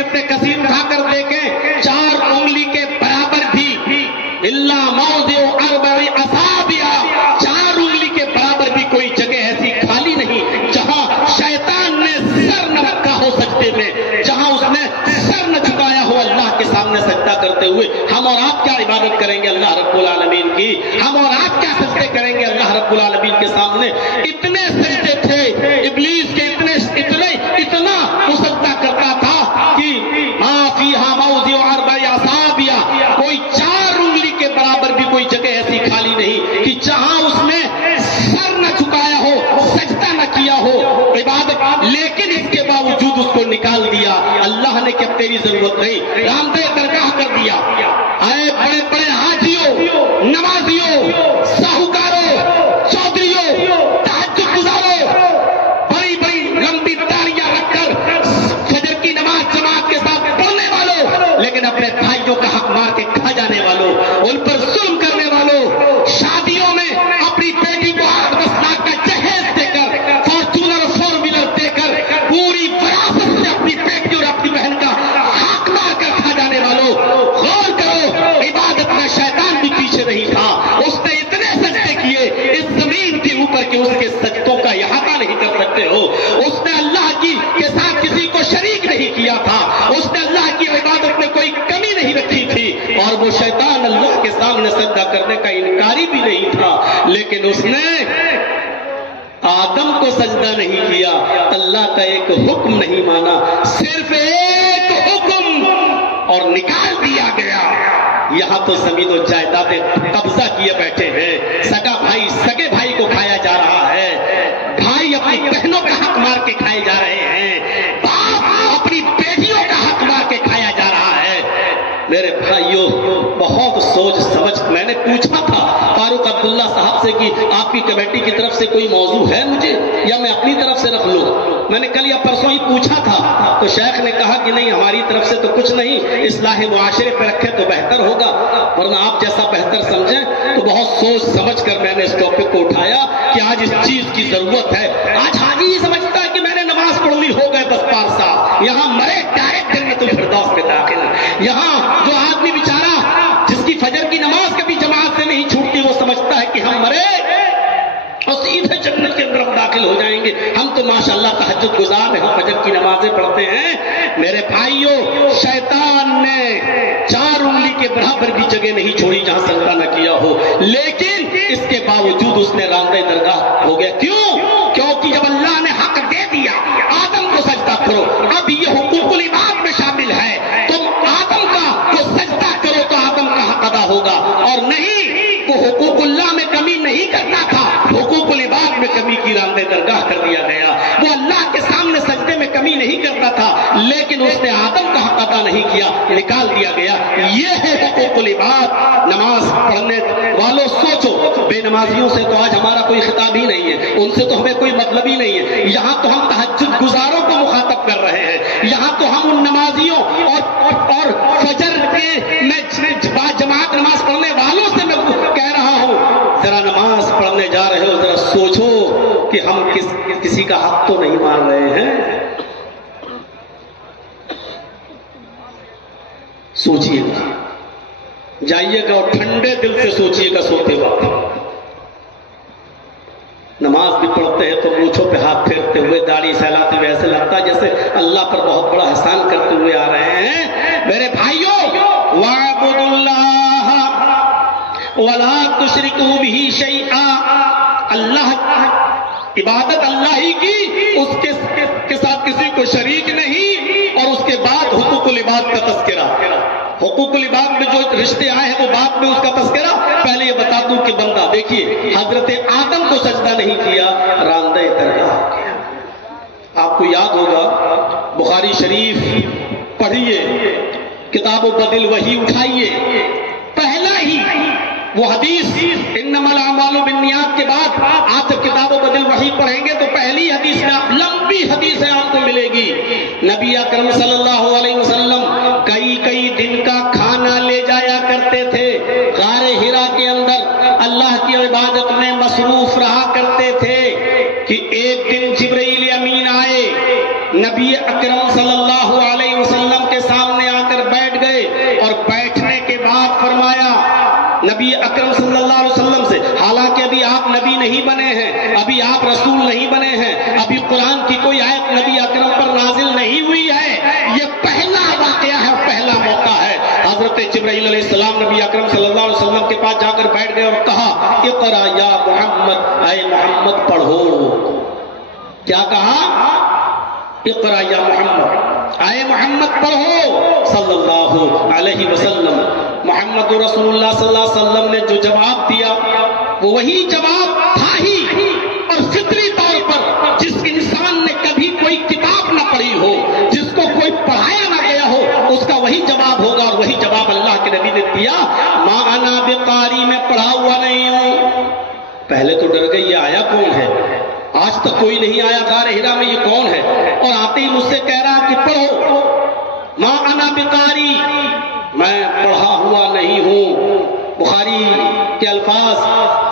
ابن کثیر اٹھا کر دیکھیں 4 انگلی کے برابر بھی الا موضع 4 اصابع، 4 انگلی کے برابر بھی کوئی جگہ ایسی خالی نہیں جہاں شیطان نے سر نہ رکھا ہو سجدے میں، جہاں اس نے سر نہ جھکایا ہو اللہ کے سامنے سجدہ کرتے ہوئے۔ ہم اور آپ کیا عبادت کریں گے اللہ رب العالمین کی؟ ہم اور آپ کیا سجدے کریں گے اللہ رب العالمین کے سامنے؟ اتنے سجدے تھے ابلیس کے، اتنا وہ سجدہ کرتا تھا کہ ما فیہا موضع 4 اصابع، کوئی 4 انگلی کے برابر بھی کوئی جگہ ایسی خالی نہیں کہ جہاں اس نے سر نہ جھکایا ہو، سجدہ نہ کیا ہو عبادت، لیکن اس کے باوجود اس کو نکال دیا اللہ نے کہ اب تیری ضرورت نہیں، رامدہ درگاہ کر دیا۔ اے بڑے بڑے حاجیوں، نمازیوں، ساہوکاروں، چودھریوں، تہجد گزاروں، بڑی بڑی لمبی داڑیاں رکھ کر فجر کی نماز جماعت کے ساتھ پڑھنے والوں، لیکن اپنے بھائیوں کا حق مار کے کھا جانے والوں، ان پر ظلم کرنے والوں، شادیوں میں اپنی بیٹی کو 8-10 لاکھ کا جہیز دے کر، فارچونر 4 ویلر دے کر، پوری وراثت سے اپنی بیٹی اور اپنی بہن کا حق مار کر کھا جانے والوں، غور کرو عبادت میں شیطان بھی پیچھے نہیں تھا۔ اس نے اتنے سجدے کیے اس زمین کے اوپر کہ اس کے سجدوں کا احاطہ نہیں کر سکتے ہو۔ اس نے اللہ کی کے ساتھ کسی کو شریک نہیں کیا تھا، اس نے اللہ کی عبادت میں کوئی کمی نہیں رکھی تھی، اور وہ شیطان اللہ کے سامنے سجدہ کرنے کا انکاری بھی نہیں تھا، لیکن اس نے آدم کو سجدہ نہیں کیا، اللہ کا ایک حکم نہیں مانا، صرف ایک حکم اور نکال دیا گیا۔ یہاں تو زمین و جائیدادیں قبضہ کیے بیٹھے ہیں، سگا بھائی سگے بھائی کو کھایا جا رہا ہے، بھائی اپنی بہنوں کا حق مار کے کھائے جا رہے ہیں، باپ اپنی بیٹیوں کا حق مار کے کھایا جا رہا ہے۔ میرے بھائیوں، بہت سوچ سمجھ میں نے پوچھا تھا فاروق عبداللہ صاحب سے کہ آپ کی کمیٹی کی طرف سے کوئی موضوع ہے مجھے، یا میں اپنی طرف سے رکھ لوں؟ میں نے کل یا پرسوں ہی پوچھا تھا تو شیخ نے کہا کہ نہیں، ہماری طرف سے تو کچھ نہیں، اصلاح معاشرے پہ رکھے تو بہتر ہوگا، ورنہ آپ جیسا بہتر سمجھیں۔ تو بہت سوچ سمجھ کر میں نے اس ٹاپک کو اٹھایا کہ آج اس چیز کی ضرورت ہے۔ آج حاجی سمجھتا ہے کہ میں نے نماز پڑھ لی، ہو گئے بس پار صاحب، یہاں مرے ڈائریکٹ جنت الفردوس میں داخل۔ یہاں جو آدمی بیچارہ جس کی فجر کی نماز کبھی جماعت سے نہیں چھوٹتی، وہ سمجھتا ہے کہ ہم مرے اور سیدھے جنت کے اندر ہم داخل ہو جائیں گے، ہم تو ماشاءاللہ تہجد گزار ہیں، ہم فجر کی نمازیں پڑھتے ہیں۔ میرے بھائیوں، شیطان نے 4 انگلی کے برابر بھی جگہ نہیں چھوڑی جہاں سجدہ نہ کیا ہو، لیکن اس کے باوجود اس نے راندہ درگاہ ہو گیا۔ کیوں؟ کیونکہ جب اللہ نے حق دے دیا آدم کو سجدہ کرو، اب یہ حقوق العباد میں شامل ہے، تم آدم کا کو سجدہ کرو تو آدم کا حق ادا ہوگا، اور نہیں وہ حقوق اللہ میں کمی نہیں کرتا تھا، حقوق العباد میں کمی کی راندہ درگاہ کر دیا گیا۔ وہ اللہ کے سامنے سجدے میں کمی نہیں کرتا تھا، لیکن اس نے آدم کا حق ادا نہیں کیا، نکال دیا گیا۔ یہ ہے حقوق العباد۔ نماز پڑھنے والوں سوچو، بے نمازیوں سے تو آج ہمارا کوئی خطاب ہی نہیں ہے، ان سے تو ہمیں کوئی مطلب ہی نہیں ہے۔ یہاں تو ہم تہجد گزاروں کو مخاطب کر رہے ہیں، یہاں تو ہم ان نمازیوں اور فجر کے میں جماعت نماز پڑھنے والوں سے میں کہہ رہا ہوں، ذرا نماز پڑھنے جا رہے ہو، ذرا سوچو کہ ہم کسی کا حق تو نہیں مار رہے ہیں۔ سوچئے گا، جائیے گا اور ٹھنڈے دل سے سوچئے گا سوتے وقت۔ نماز بھی پڑھتے ہیں تو مونچھوں پہ ہاتھ پھیرتے ہوئے، داڑھی سہلاتے ہوئے، ایسے لگتا ہے جیسے اللہ پر بہت بڑا احسان کرتے ہوئے آ رہے ہیں۔ میرے بھائیوں، وَاعْبُدُوا اللَّهَ وَلَا تُشْرِكُوا بِهِ شَيْئًا، اللہ عبادت اللہ ہی کی، اس کے ساتھ کسی کو شریک نہیں، اور اس کے بعد حقوق العباد کا تذکرہ۔ حقوق العباد میں جو رشتے آئے ہیں وہ بعد میں اس کا تذکرہ۔ پہلے یہ بتا دوں کہ بندہ دیکھیے، حضرت آدم کو سجدہ نہیں کیا، راندہ درگاہ کیا۔ آپ کو یاد ہوگا بخاری شریف پڑھیے، کتاب و بدل وحی اٹھائیے، پہلا ہی وہ حدیث انما الاعمال بالنیات کے بعد آپ جب کتاب و بدل وحی پڑھیں گے تو پہلی حدیث میں آپ لمبی حدیث ہے آپ کو ملے گی۔ نبی اکرم صلی اللہ علیہ وسلم کئی دن کا کھانا لے جایا کرتے تھے، غار حرا کے اندر اللہ کی عبادت میں مصروف رہا کرتے تھے کہ ایک دن جبرائیل امین آئے، نبی اکرم صلی اللہ علیہ وسلم کے نہیں بنے ہیں، ابھی آپ رسول نہیں بنے ہیں، ابھی قرآن کی کوئی آیت نبی اکرم پر نازل نہیں ہوئی ہے، یہ پہلا واقعہ ہے، پہلا موقع ہے۔ حضرت جبرائیل علیہ السلام نبی اکرم صلی اللہ علیہ وسلم کے پاس جا کر بیٹھ گئے اور کہا اقرا یا محمد، اے محمد پڑھو۔ کیا کہا؟ اقرا یا محمد، اے محمد پڑھو صلی اللہ علیہ وسلم۔ محمد رسول اللہ صلی اللہ علیہ وسلم نے جو جواب دیا وہ وہی جواب تھا ہی، اور فطری طور پر جس انسان نے کبھی کوئی کتاب نہ پڑھی ہو، جس کو کوئی پڑھایا نہ گیا ہو، اس کا وہی جواب ہوگا، اور وہی جواب اللہ کے نبی نے دیا، ما انا بقاری، میں پڑھا ہوا نہیں ہوں۔ پہلے تو ڈر گئی، یہ آیا کون ہے؟ آج تک کوئی نہیں آیا غار ہرا میں، یہ کون ہے؟ اور آتے ہی مجھ سے کہہ رہا کہ پڑھو، ما انا بقاری، میں پڑھا ہوا نہیں ہوں۔ بخاری کے الفاظ،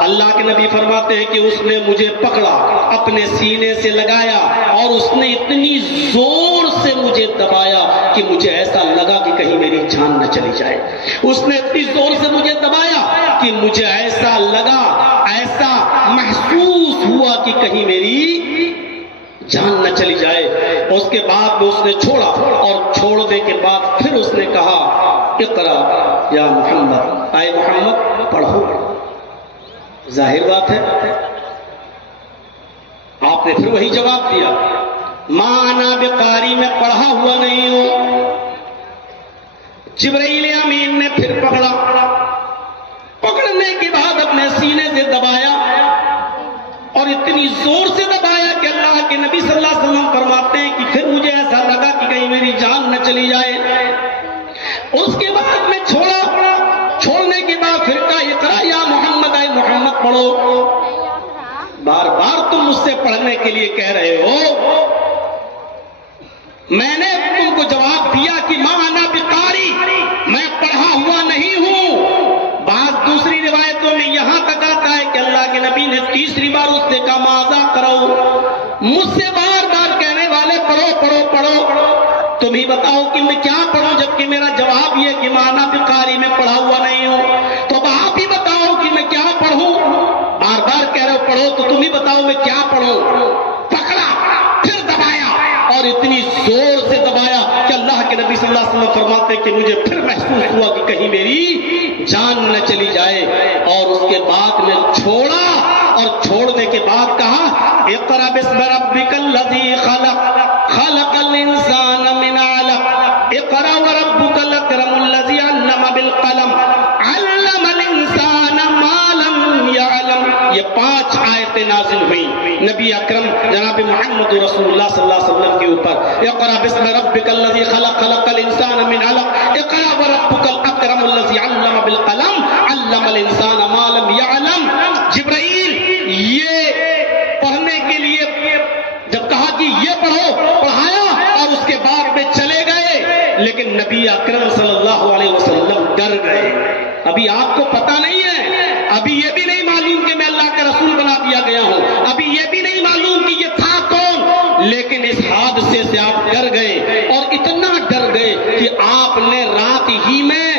اللہ کے نبی فرماتے ہیں کہ اس نے مجھے پکڑا، اپنے سینے سے لگایا، اور اس نے اتنی زور سے مجھے دبایا کہ مجھے ایسا لگا کہ کہیں میری جان نہ چلی جائے۔ اس نے اتنی زور سے مجھے دبایا کہ مجھے ایسا لگا، ایسا محسوس ہوا کہ کہیں میری جان نہ چلی جائے۔ اس کے بعد اس نے چھوڑا، اور چھوڑنے کے بعد پھر اس نے کہا اقرا یا محمد، اے محمد پڑھو۔ ظاہر بات ہے آپ نے پھر وہی جواب دیا، ما انا بقاری، میں پڑھا ہوا نہیں ہوں۔ جبرائیل امین نے پھر پکڑا، پکڑنے کے بعد اپنے سینے سے دبایا، اور اتنی زور سے دبایا کہ اللہ کے نبی صلی اللہ علیہ وسلم فرماتے ہیں کہ پھر مجھے ایسا لگا کہ کہیں میری جان نہ چلی جائے۔ اس کے بعد میں چھوڑا، چھوڑنے کے بعد پھر کہا اقرا یا محمد، اے محمد پڑھو۔ بار بار تم مجھ سے پڑھنے کے لیے کہہ رہے ہو، میں نے تم کو جواب دیا کہ ما انا بقاری، میں پڑھا ہوا نہیں ہوں۔ بعض دوسری روایتوں میں یہاں تک آتا ہے کہ اللہ کے نبی نے تیسری بار اس سے کہا ماذا کرو، مجھ سے بار بار کہنے والے پڑھو پڑھو پڑھو، تم ہی بتاؤ کہ میں کیا پڑھوں، جبکہ میرا جواب یہ کہ ما انا بقاری، میں پڑھا ہوا نہیں ہوں۔ تو اب آپ ہی بتاؤ کہ میں کیا پڑھوں، بار بار کہہ رہے ہو پڑھو، تو تم ہی بتاؤ میں کیا پڑھوں۔ پکڑا، پھر دبایا، اور اتنی زور سے دبایا کہ اللہ کے نبی صلی اللہ علیہ وسلم فرماتے کہ مجھے پھر محسوس ہوا کہ کہیں میری جان نہ چلی جائے، اور اس کے بعد میں چھوڑا، اور چھوڑنے کے بعد کہا اقرأ باسم ربک الذی خلق، خلق الانسان من علق، اقرأ وربک الاکرم الذی علم بالقلم، علم الانسان ما لم یعلم۔ یہ 5 آیتیں نازل ہوئیں نبی اکرم جناب محمد رسول اللہ صلی اللہ علیہ وسلم کے اوپر۔ اقرأ باسم ربک الذی خلق، خلق الانسان من علق، اقرأ وربک الاکرم الذی علم بالقلم، علم الانسان ما لم یعلم۔ جبرائیل یہ پڑھنے کے لیے جب کہا کہ یہ پڑھو، پڑھایا، اور اس کے بعد میں چلے گئے، لیکن نبی اکرم صلی اللہ علیہ وسلم ڈر گئے۔ ابھی آپ کو پتہ نہیں ہے، ابھی یہ بھی نہیں معلوم کہ میں اللہ کا رسول بنا دیا گیا ہوں، ابھی یہ بھی نہیں معلوم کہ یہ تھا کون، لیکن اس حادثے سے آپ ڈر گئے، اور اتنا ڈر گئے کہ آپ نے رات ہی میں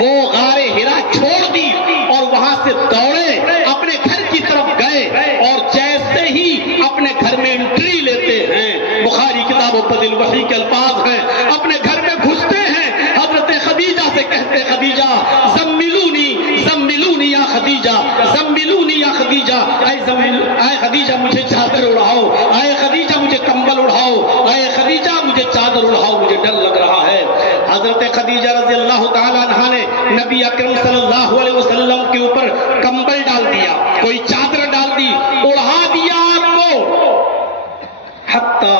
وہ غار ہرا چھوڑ دی، اور وہاں سے دوڑے اپنے گھر کی طرف گئے، اور جیسے ہی اپنے گھر میں انٹری لیتے ہیں، بخاری کتابوں پر الوحی کے الفاظ ہیں، اپنے گھر میں گھستے ہیں، حضرت خدیجہ سے کہتے خدیجہ زملونی زملونی یا خدیجہ، زملونی یا خدیجہ، اے خدیجہ مجھے چادر اڑاؤ، اے خدیجہ مجھے کمبل اڑاؤ، اے خدیجہ مجھے چادر اڑاؤ، مجھے ڈر لگ رہا ہے۔ حضرت خدیجہ رضی اللہ تعالیٰ عنہا نے نبی اکرم صلی اللہ علیہ وسلم کے اوپر کمبل ڈال دیا، کوئی چادر ڈال دی، اڑا دیا آپ کو، حتی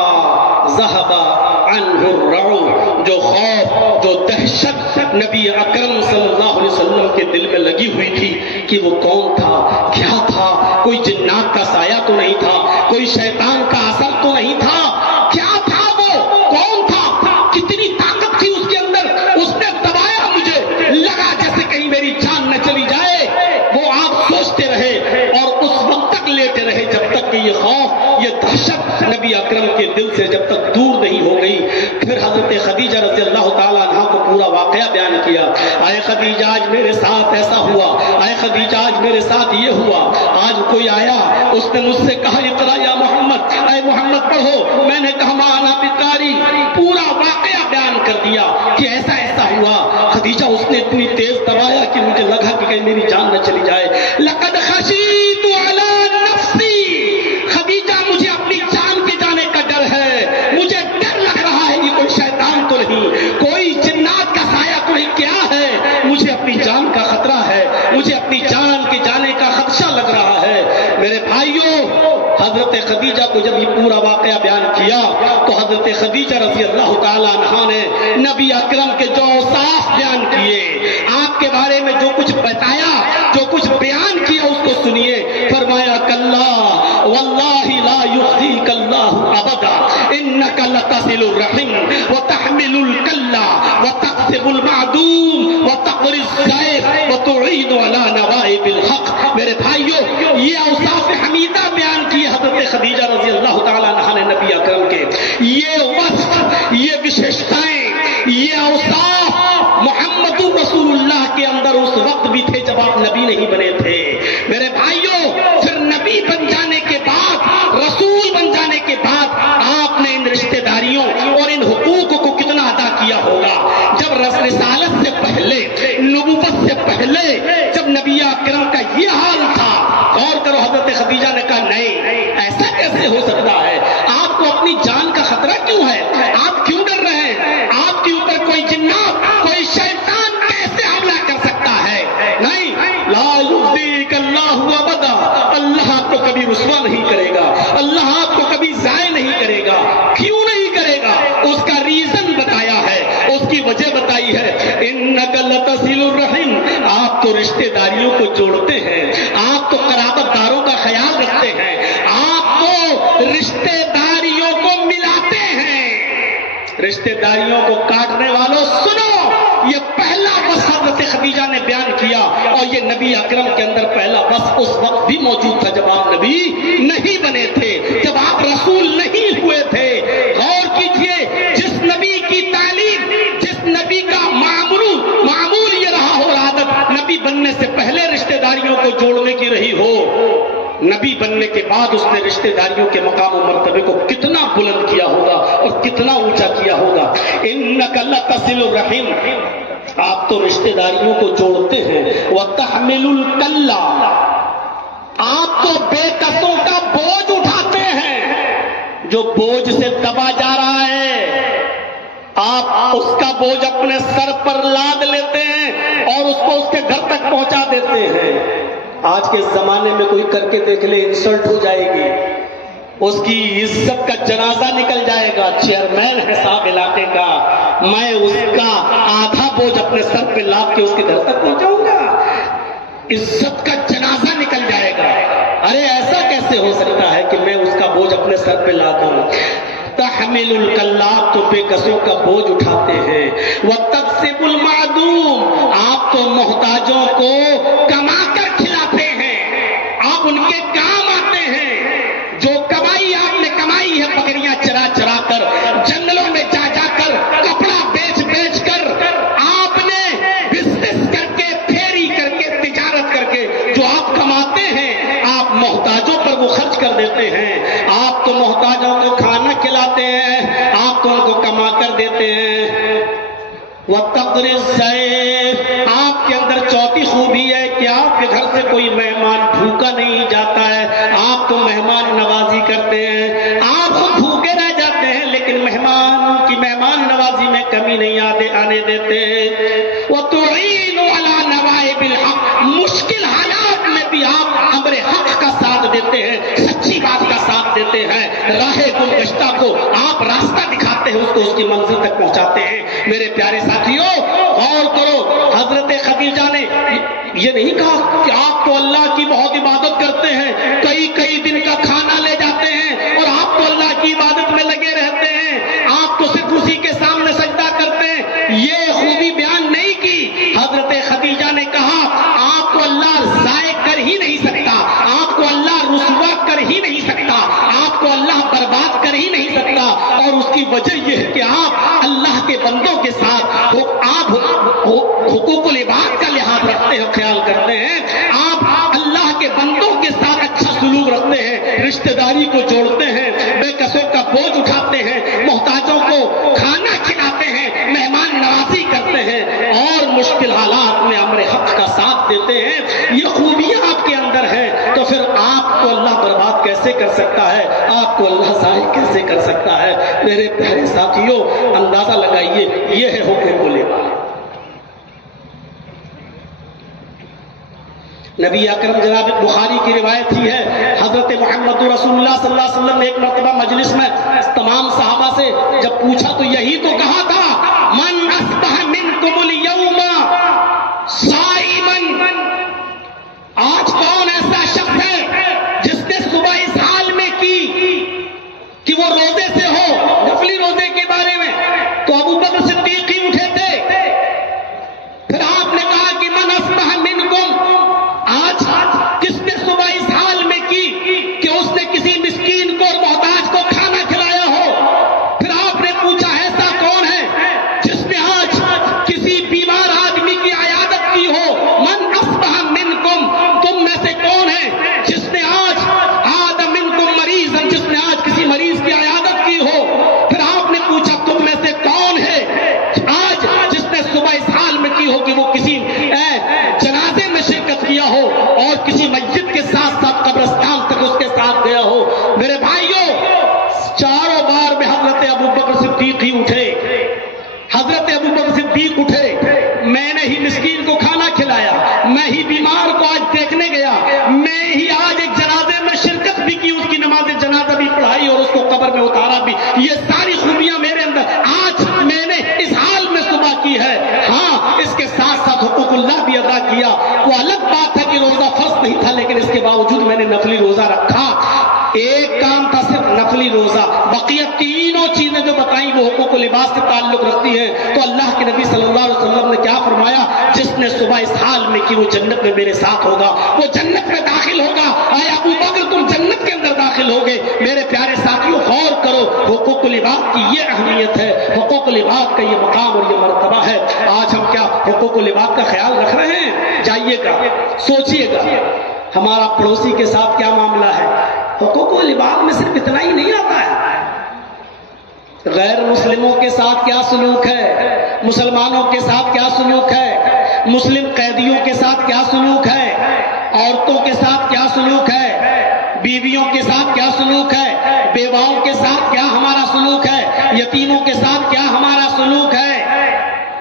ذہب عنہ الرعب، جو خوف، جو دہشت نبی اکرم صلی اللہ علیہ وسلم کے دل میں لگی ہوئی تھی کہ وہ کون تھا، کیا تھا، کوئی جنات کا سایہ تو نہیں تھا، کوئی شیطان کا اثر تو نہیں تھا، کیا تھا وہ، کون تھا، کتنی طاقت تھی اس کے اندر، اس نے دبایا، مجھے لگا جیسے کہیں میری جان نہ چلی جائے۔ وہ آپ سوچتے رہے، اور اس وقت تک لیٹے رہے جب تک کہ یہ خوف، یہ دہشت نبی اکرم کے دل سے جب تک دور نہیں ہو گئی۔ پھر حضرت خدیجہ رضی اللہ تعالیٰ عنہا کو پورا واقعہ واقعہ بیان کیا. اے خدیجہ آج میرے ساتھ ایسا ہوا, اے خدیجہ آج میرے ساتھ یہ ہوا. آج کوئی آیا, اس نے مجھ سے کہا اقرا یا محمد, اے محمد پڑھو. میں نے کہا ما انا بقاری. پورا واقعہ بیان کر دیا کہ ایسا ایسا ہوا. خدیجہ اس نے اتنی تیز دبایا کہ مجھے لگا کہ کہیں میری جان نہ چلی جائے. لقد خشیت علی نفسی. خدیجہ مجھے اپنی جان کے جانے کا ڈر ہے. مجھے ڈر لگ رہا ہے کہ کوئی شیطان تو نہیں, کوئی جنات کا سایہ تو نہیں, کیا ہے. مجھے اپنی جان کا خطرہ ہے, مجھے اپنی جان کے جانے کا خدشہ لگ رہا ہے. میرے بھائیوں, حضرت خدیجہ کو جب یہ پورا واقعہ بیان کیا تو حضرت خدیجہ رضی اللہ تعالیٰ عنہا نے نبی اکرم کے جو اوصاف بیان کیے, آپ کے بارے میں جو کچھ بتایا, جو کچھ بیان کیا, اس کو سنیے. فرمایا کلا واللہ لا یخزیک اللہ ابدا انک لتصل الرحم وتحمل الکلا وتکسب المعدوم وتقری الضیف وتعین علی نوائب الحق. میرے بھائیوں, یہ اوصاف حمیدہ بیان کی حضرت خدیجہ رضی اللہ تعالیٰ عنہا نے نبی اکرم کے. یہ وصف, یہ وشیشتائیں, یہ اوصاف محمد رسول اللہ کے اندر اس وقت بھی تھے جب آپ نبی نہیں بنے تھے. میرے بھائیوں, پھر نبی بن جانے کے بعد, رسول بن جانے کے بعد آپ نے ان رشتہ داریوں اور ان حقوق کو کتنا ادا کیا ہوگا. جب رسالت سے پہلے, نبوت سے پہلے جب نبی اکرم کا یہ حال تھا, غور کرو, حضرت خدیجہ نے کہا نہیں, ایسا کیسے ہو سکتا ہے. آپ کو اپنی جان کا خطرہ کیوں ہے, آپ کیوں ڈر رہے ہیں. آپ کے اوپر کوئی جنات, کوئی شیطان کیسے حملہ کر سکتا ہے. نہیں, لا یخزیک اللہ ابدا. اللہ آپ کو کبھی رسوا نہیں کرے گا, اللہ آپ کو کبھی ضائع نہیں کرے گا. کیوں نہیں کرے گا, اس کا ریزن بتایا ہے, اس کی وجہ بتائی ہے. انک لتصل الرحم. آپ تو رشتہ داریوں کو جوڑتے ہیں, آپ تو قرابت داروں کا خیال رکھتے ہیں, آپ تو رشتہ داریوں کو ملاتے ہیں. رشتہ داریوں کو کاٹنے والوں سنو, یہ پہلا بس حضرت خدیجہ نے بیان کیا, اور یہ نبی اکرم کے اندر پہلا بس اس وقت بھی موجود تھا جب آپ نبی نہیں بنے تھے, جب آپ رسول نہیں ہوئے تھے. غور کیجئے, جس نبی کی تعلیم, جس نبی کا معمول یہ رہا ہو, عادت نبی بننے سے پہلے رشتہ داریوں کو جوڑنے کی رہی ہو, نبی بننے کے بعد اس نے رشتہ داریوں کے مقام و مرتبے کو کتنا بلند کیا ہوگا اور کتنا اونچا کیا ہوگا. انک لتصل الرحم. آپ تو رشتہ داریوں کو جوڑتے ہیں. وتحمل الکلا. آپ تو بے کسوں کا بوجھ اٹھاتے ہیں, جو بوجھ سے دبا جا رہا ہے آپ اس کا بوجھ اپنے سر پر لاد لیتے ہیں اور اس کو اس کے گھر تک پہنچا دیتے ہیں. آج کے زمانے میں کوئی کر کے دیکھ لے, انسلٹ ہو جائے گی, اس کی عزت کا جنازہ نکل جائے گا. چیئرمین ہے صاحب علاقے کا, میں اس کا آدھا بوجھ اپنے سر پہ لاد کے اس کے گھر تک پہنچاؤں گا, عزت کا جنازہ نکل جائے گا. ارے ایسا کیسے ہو سکتا ہے کہ میں اس کا بوجھ اپنے سر پہ لادوں. تحمل الکلاب. تو بے کسوں کا بوجھ اٹھاتے ہیں. وتکسب المعدوم. آپ تو محتاجوں کو کما کر کھلاتے ہیں, آپ ان کے کام آتے ہیں. جو کمائی آپ نے کمائی ہے, بکریاں چرا چرا کر, جنگلوں میں جا جا کر, کپڑا بیچ بیچ کر, آپ نے بزنس کر کے, پھیری کر کے, تجارت کر کے جو آپ کماتے ہیں, آپ محتاجوں پر وہ خرچ کر دیتے ہیں. آپ تو محتاجوں کو کھانا کھلاتے ہیں, آپ تو ان کو کما کر دیتے ہیں. وتقری الضیف. آپ کے اندر چوتھی خوبی ہے کہ آپ کے گھر سے کوئی مہمان بھوکا نہیں جاتا ہے, آپ تو مہمان نوازی کرتے ہیں. آپ خود بھوکے رہ جاتے ہیں لیکن مہمان کی مہمان نوازی میں کمی نہیں آنے دیتے. وتعین علی نوائب الحق. مشکل حالات میں بھی آپ امر حق کا ساتھ دیتے ہیں, سچی بات کا ساتھ دیتے ہیں. راہ گمگشتہ کو آپ راستہ دکھاتے ہیں, اس کو اس کی منزل تک پہنچاتے ہیں. میرے پیارے ساتھیوں, غور کرو, حضرت خدیجہ نے یہ نہیں کہا کہ آپ تو اللہ کی بہت عبادت کرتے ہیں, کئی کئی دن کا کھانا لے جاتے ہیں اور آپ تو اللہ کی عبادت میں لگے رہتے ہیں, آپ تو صرف اسی کے سامنے سجدہ کرتے ہیں. یہ خوبی بیان نہیں کی. حضرت خدیجہ نے کہا آپ کو اللہ ضائع کر ہی نہیں سکتا, آپ کو اللہ رسوا کر ہی نہیں سکتا, آپ کو اللہ برباد کر ہی نہیں سکتا. اور اس کی وجہ یہ ہے کہ آپ اللہ کے بندوں کے ساتھ آپ حقوق العباد کا لحاظ رکھتے ہیں، خیال کرتے ہیں، آپ اللہ کے بندوں کے ساتھ اچھا سلوک رکھتے ہیں، رشتہ داری کو جوڑتے ہیں، بے کسوں کا بوجھ اٹھاتے ہیں، محتاجوں کو کھانا کھلاتے ہیں، مہمان نوازی کرتے ہیں اور مشکل حالات میں امر حق کا ساتھ دیتے ہیں، یہ خوبیاں آپ کے اندر ہیں، تو پھر آپ کو اللہ برباد کیسے کر سکتا ہے؟ آپ کو اللہ ضائع کیسے کر سکتا ہے؟ میرے پیارے ساتھیوں، اندازہ لگائیے، یہ ہے حقوق العباد۔ نبی اکرم جناب بخاری کی روایت ہی ہے، حضرت محمد رسول اللہ صلی اللہ علیہ وسلم نے ایک مرتبہ مجلس میں تمام صحابہ سے جب پوچھا تو یہی تو کہا تھا، من اصبح منکم اليوم صائما، آج کون ایسا شخص ہے جس نے صبح اس حال میں کی کہ وہ روزے سے ہو، نفلی روزے کے بارے میں، تو ابو بکر صدیق ہی اٹھے تھے۔ پھر آپ نے کہا کہ من اصبح منکم، آج کس نے صبح اس حال میں کی کہ اس نے کسی مسکین کو اور محتاج کو کھانا کھلایا ہو؟ پھر آپ نے پوچھا ایسا کون ہے جس نے آج کسی بیمار آدمی کی عیادت کی ہو؟ من اصبح منکم، تم میں سے کون ہے جس نے آج عاد منکم مریضا، جس نے آج کسی مریض کی عیادت کی ہو؟ پھر آپ نے پوچھا تم میں سے کون ہے آج جس نے صبح اس حال میں کی ہو کہ وہ کسی جنازے میں شرکت کیا ہو اور کسی مسجد کے ساتھ ساتھ قبرستان تک اس کے ساتھ گیا ہو؟ میرے بھائیوں، چاروں بار میں حضرت ابو بکر صدیق ہی اٹھے، حضرت ابو بکر صدیق اٹھے، میں نے ہی مسکین کو کھانا کھلایا، میں ہی بیمار کو آج دیکھنے گیا، میں ہی آج ایک جنازے میں شرکت بھی کی، اس کی نماز جنازہ بھی پڑھائی اور اس کو قبر میں اتارا بھی، یہ ساری خوبیاں میرے اندر آج میں نے اس حال میں صبح کی ہے۔ ہاں، اس کے ساتھ ساتھ حقوق اللہ بھی ادا کیا، وہ الگ بات ہے کہ روزہ فرض نہیں تھا لیکن اس کے باوجود میں نے نفلی روزہ رکھا۔ ایک کام تھا صرف نفلی روزہ، بقیہ تینوں چیزیں جو بتائیں وہ حقوق العباد سے تعلق رکھتی ہیں۔ تو اللہ کے نبی صلی اللہ علیہ وسلم نے کیا فرمایا؟ جس نے صبح اس حال میں کی وہ جنت میں میرے ساتھ ہوگا، وہ جنت میں داخل ہوگا۔ اے ابو بکر، تم جنت کے اندر داخل ہوگے۔ میرے پیارے ساتھیوں، غور کرو، حقوق العباد کی یہ اہمیت ہے، حقوق العباد کا یہ مقام اور یہ مرتبہ ہے۔ آج ہم کیا حقوق العباد کا خیال رکھ رہے ہیں؟ جائیے گا، سوچئے گا، ہمارا پڑوسی کے ساتھ کیا معاملہ ہے؟ حقوق العباد میں صرف اتنا ہی نہیں آتا ہے، غیر مسلموں کے ساتھ کیا سلوک ہے، مسلمانوں کے ساتھ کیا سلوک ہے، مسلم قیدیوں کے ساتھ کیا سلوک ہے، عورتوں کے ساتھ کیا سلوک ہے، بیویوں کے ساتھ کیا سلوک ہے، بیواؤں کے ساتھ کیا ہمارا سلوک ہے، یتیموں کے ساتھ کیا ہمارا سلوک ہے،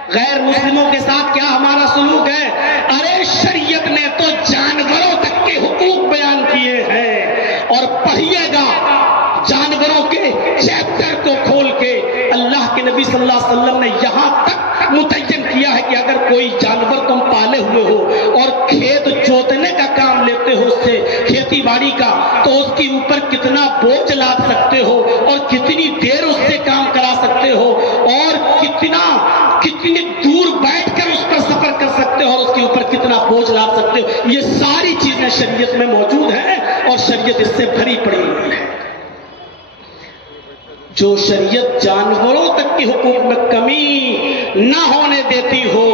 غیر مسلموں کے ساتھ کیا ہمارا سلوک ہے۔ ارے شریعت نے تو جانوروں تک کے حقوق بیان کیے ہیں، اور پڑھیے گا جانوروں کے چیپٹر کو کھول کے اللہ کے نبی صلی اللہ علیہ وسلم نے یہاں تک متعین کیا ہے کہ اگر کوئی جانور تم پالے ہوئے ہو اور کھیت جوتنے کا کام لیتے ہو اس سے کھیتی باڑی کا، تو اس کے اوپر کتنا بوجھ لاد سکتے ہو اور کتنی دیر اس سے کام کرا سکتے ہو اور کتنی دور بیٹھ کر اس پر سفر کر سکتے ہو اور اس کے اوپر کتنا بوجھ لاد سکتے ہو، یہ ساری چیزیں شریعت میں موجود ہیں اور شریعت اس سے بھری پڑی ہوئی ہے۔ جو شریعت جانوروں تک کے حقوق میں کمی نہ ہونے دیتی ہو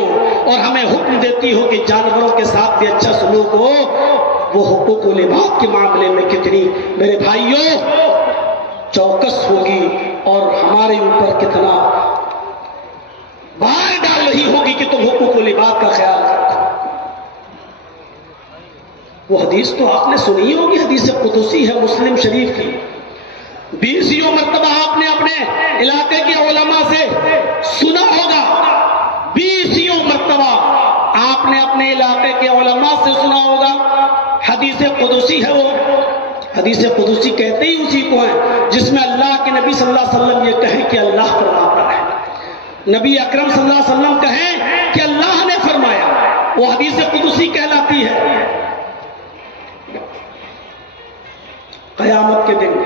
اور ہمیں حکم دیتی ہو کہ جانوروں کے ساتھ بھی اچھا سلوک ہو، وہ حقوق العباد کے معاملے میں کتنی میرے بھائیوں چوکس ہوگی اور ہمارے اوپر کتنا بار ڈال رہی ہوگی کہ تم حقوق العباد کا خیال رکھو۔ وہ حدیث تو آپ نے سنی ہوگی، حدیث قدسی ہے مسلم شریف کی، 20 مرتبہ آپ نے اپنے علاقے کے علماء سے سنا ہوگا، 20 مرتبہ آپ نے اپنے علاقے کے علماء سے سنا ہوگا۔ حدیث قدسی ہے، وہ حدیث قدسی کہتے ہی اسی کو ہیں جس میں اللہ کے نبی صلی اللہ علیہ وسلم یہ کہیں کہ اللہ فرماتا ہے، نبی اکرم صلی اللہ علیہ وسلم کہیں کہ اللہ نے فرمایا، وہ حدیث قدسی کہلاتی ہے۔ قیامت کے دن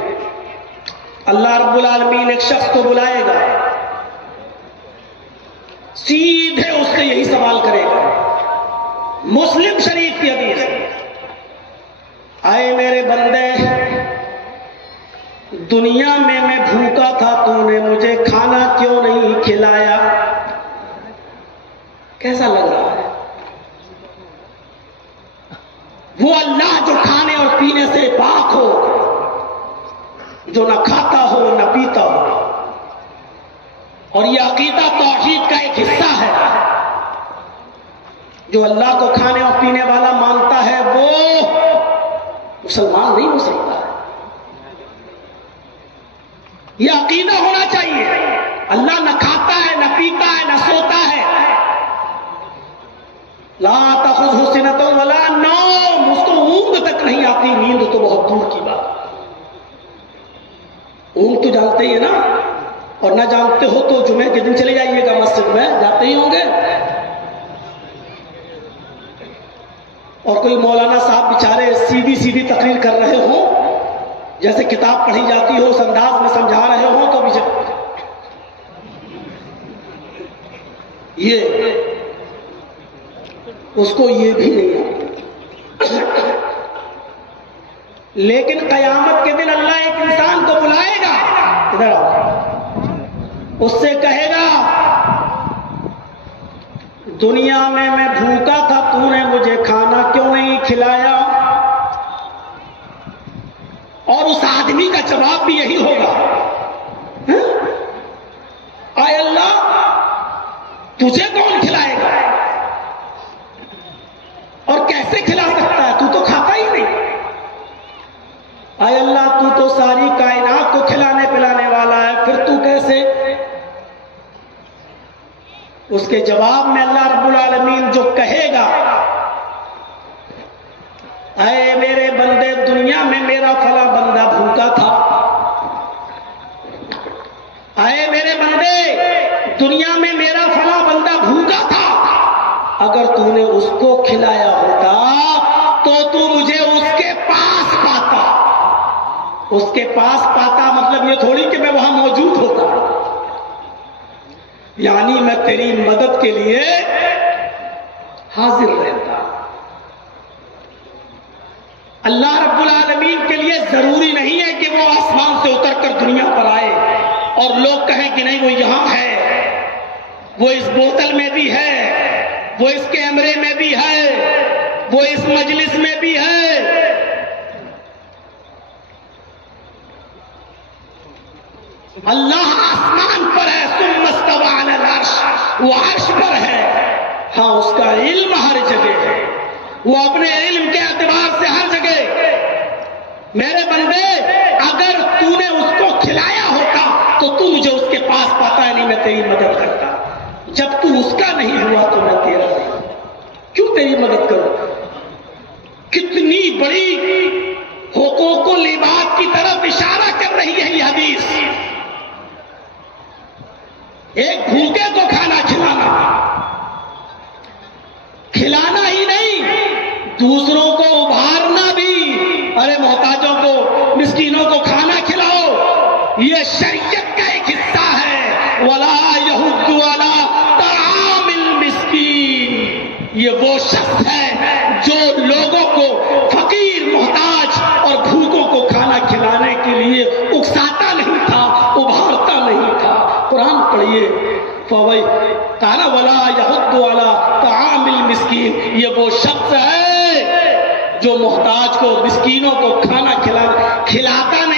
اللہ رب العالمین ایک شخص کو بلائے گا، سیدھے اس سے یہی سوال کرے گا، مسلم شریف کی حدیث، اے میرے بندے، دنیا میں بھوکا تھا، تو نے مجھے کھانا کیوں نہیں کھلایا؟ کیسا لگ رہا ہے؟ جو نہ کھاتا ہو نہ پیتا ہو. اور یہ عقیدہ توحید کا ایک حصہ ہے. جو اللہ کو کھانے اور پینے والا مانتا ہے وہ مسلمان نہیں ہو سکتا ہے. یہ عقیدہ ہونا چاہیے. اللہ نہ کھاتا ہے نہ پیتا ہے نہ سوتا ہے. لا تأخذہ سنۃ ولا نوم. اس کو اونگ تک نہیں آتی. نیند تو بہت دور کی بات. اونگ تو جانتے ہی ہے نا. اور نہ جانتے ہو تو جمعے کے دن چلے جائیے گا مسجد میں, جاتے ہی ہوں گے. اور کوئی مولانا صاحب بیچارے سیدھی سیدھی تقریر کر رہے ہوں, جیسے کتاب پڑھی جاتی ہو اس انداز میں سمجھا رہے ہوں, تو یہ اس کو یہ بھی نہیں آتا. لیکن قیامت کے دن اللہ ایک انسان کو بلائے گا, ادھر آؤ, اس سے کہے گا دنیا میں بھوکا تھا, تو نے مجھے کھانا کیوں نہیں کھلایا؟ اور اس آدمی کا جواب بھی یہی ہوگا, اے اللہ تجھے کون کھلائے گا اور کیسے کھلا سکتا ہے, تو تو کھاتا ہی نہیں. اے اللہ تو تو ساری کائنات کو کھلانے پلانے والا ہے, پھر تو کیسے؟ اس کے جواب میں اللہ رب العالمین جو کہے گا, اے میرے بندے دنیا میں میرا فلاں بندہ بھوکا تھا. اے میرے بندے دنیا میں میرا فلاں بندہ بھوکا تھا, اگر تو نے اس کو کھلایا ہوتا تو تو مجھے اس کے پاس پاتا. اس کے پاس پاتا مطلب یہ تھوڑی کہ میں وہاں موجود ہوتا, یعنی میں تیری مدد کے لیے حاضر رہتا. اللہ رب العالمین کے لیے ضروری نہیں ہے کہ وہ آسمان سے اتر کر دنیا پر آئے اور لوگ کہیں کہ نہیں وہ یہاں ہے, وہ اس بوتل میں بھی ہے, وہ اس کیمرے میں بھی ہے, وہ اس مجلس میں بھی ہے. اللہ آسمان پر ہے, ثم استوى علی العرش, وہ عرش پر ہے. ہاں اس کا علم ہر جگہ ہے, وہ اپنے علم کے اعتبار سے ہر جگہ. میرے بندے اگر تو نے اس کو کھلایا ہوتا تو تو مجھے اس کے پاس پاتا, نہیں میں تیری مدد کرتا. جب تو اس کا نہیں ہوا تو میں تیرا نہیں, کیوں تیری مدد کروں؟ کتنی بڑی حقوق العباد کی طرف اشارہ کر رہی ہے یہ حدیث. ایک بھوکے کو کھانا کھلانا, کھلانا ہی نہیں دوسروں کو ابھارنا بھی. ارے محتاجوں کو مسکینوں کو کھانا کھلاؤ, یہ شریعت کا ایک حصہ ہے. وَلَا يَحُضُّ عَلَىٰ طَعَامِ الْمِسْكِينِ, یہ وہ شخص ہے جو لوگوں کو فقیر محتاج اور بھوکوں کو کھانا کھلانے کے لیے اکساتا نہیں تھا, ابھارتا نہیں تھا. قرآن پڑھیے, کہا وَلَا يَحُضُّ عَلَىٰ طَعَامِ الْمِسْكِينِ, یہ وہ شخص ہے جو محتاج کو مسکینوں کو کھانا کھلاتا نہیں